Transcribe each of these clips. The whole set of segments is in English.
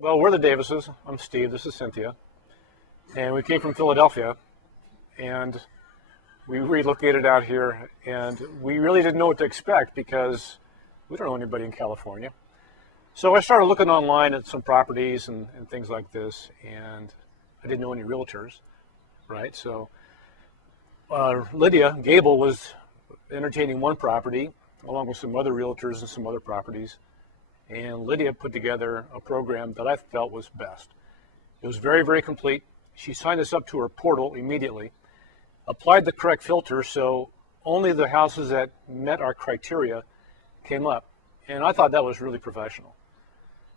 Well, we're the Davises. I'm Steve. This is Cynthia. And we came from Philadelphia, and we relocated out here, and we really didn't know what to expect because we don't know anybody in California. So I started looking online at some properties and things like this, and I didn't know any realtors, right? So Lydia Gable was entertaining one property along with some other realtors and some other properties. And Lydia put together a program that I felt was best. It was very, very complete. She signed us up to her portal immediately, applied the correct filter, so only the houses that met our criteria came up. And I thought that was really professional.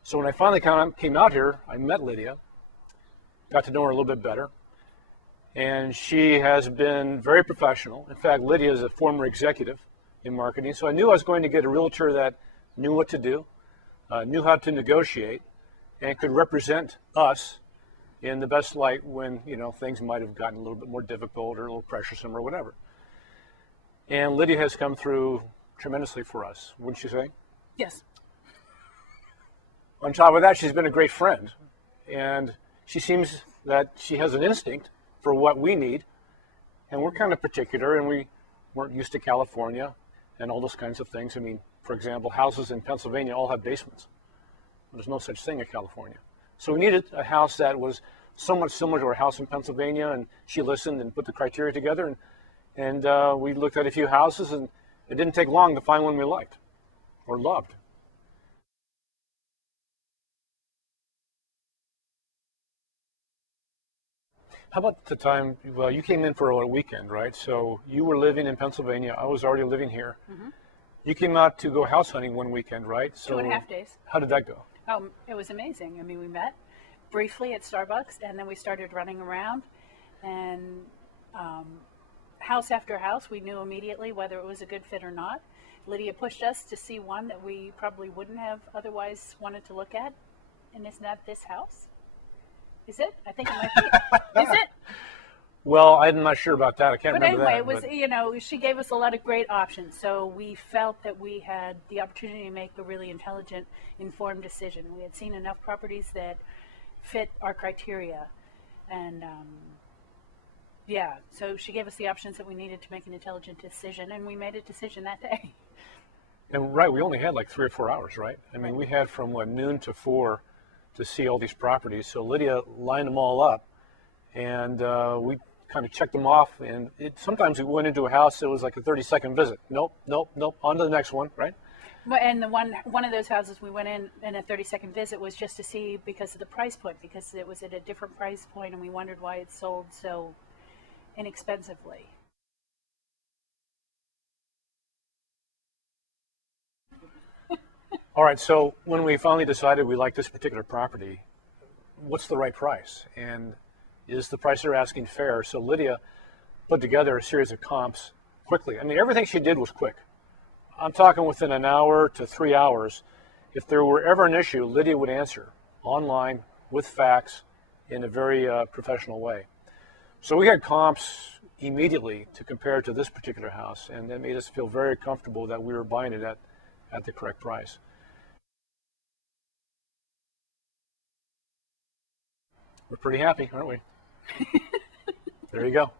So when I finally came out here, I met Lydia, got to know her a little bit better, and she has been very professional. In fact, Lydia is a former executive in marketing, so I knew I was going to get a realtor that knew what to do, knew how to negotiate, and could represent us in the best light when, you know, things might have gotten a little bit more difficult or a little pressuresome or whatever. And Lydia has come through tremendously for us, wouldn't you say? Yes. On top of that, she's been a great friend, and she seems that she has an instinct for what we need, and we're kind of particular, and we weren't used to California and all those kinds of things. I mean, for example, houses in Pennsylvania all have basements. There's no such thing in California. So we needed a house that was somewhat similar to our house in Pennsylvania, and she listened and put the criteria together, and we looked at a few houses, and it didn't take long to find one we liked or loved. How about the time, well, you came in for a weekend, right? So you were living in Pennsylvania. I was already living here. Mm-hmm. You came out to go house hunting one weekend, right? So 2.5 days. How did that go? It was amazing. I mean, we met briefly at Starbucks, and then we started running around, and house after house, we knew immediately whether it was a good fit or not. Lydia pushed us to see one that we probably wouldn't have otherwise wanted to look at, and isn't that this house? Is it? I think it might be. Is it? Well, I'm not sure about that. I can't remember that. But anyway, it was, you know, she gave us a lot of great options. So we felt that we had the opportunity to make a really intelligent, informed decision. We had seen enough properties that fit our criteria. And, yeah, so she gave us the options that we needed to make an intelligent decision, and we made a decision that day. And, right, we only had like 3 or 4 hours, right? I mean, we had from, noon to 4 to see all these properties. So Lydia lined them all up, and we kind of checked them off, and sometimes we went into a house that was like a 30-second visit. Nope, nope, nope, on to the next one, right? Well, and the one of those houses we went in a 30-second visit was just to see because of the price point, because it was at a different price point, and we wondered why it sold so inexpensively. All right, so when we finally decided we liked this particular property, what's the right price? And is the price they're asking fair? So Lydia put together a series of comps quickly. I mean, everything she did was quick. I'm talking within an hour to 3 hours. If there were ever an issue, Lydia would answer online with facts in a very professional way. So we had comps immediately to compare to this particular house, and that made us feel very comfortable that we were buying it at the correct price. We're pretty happy, aren't we? There you go.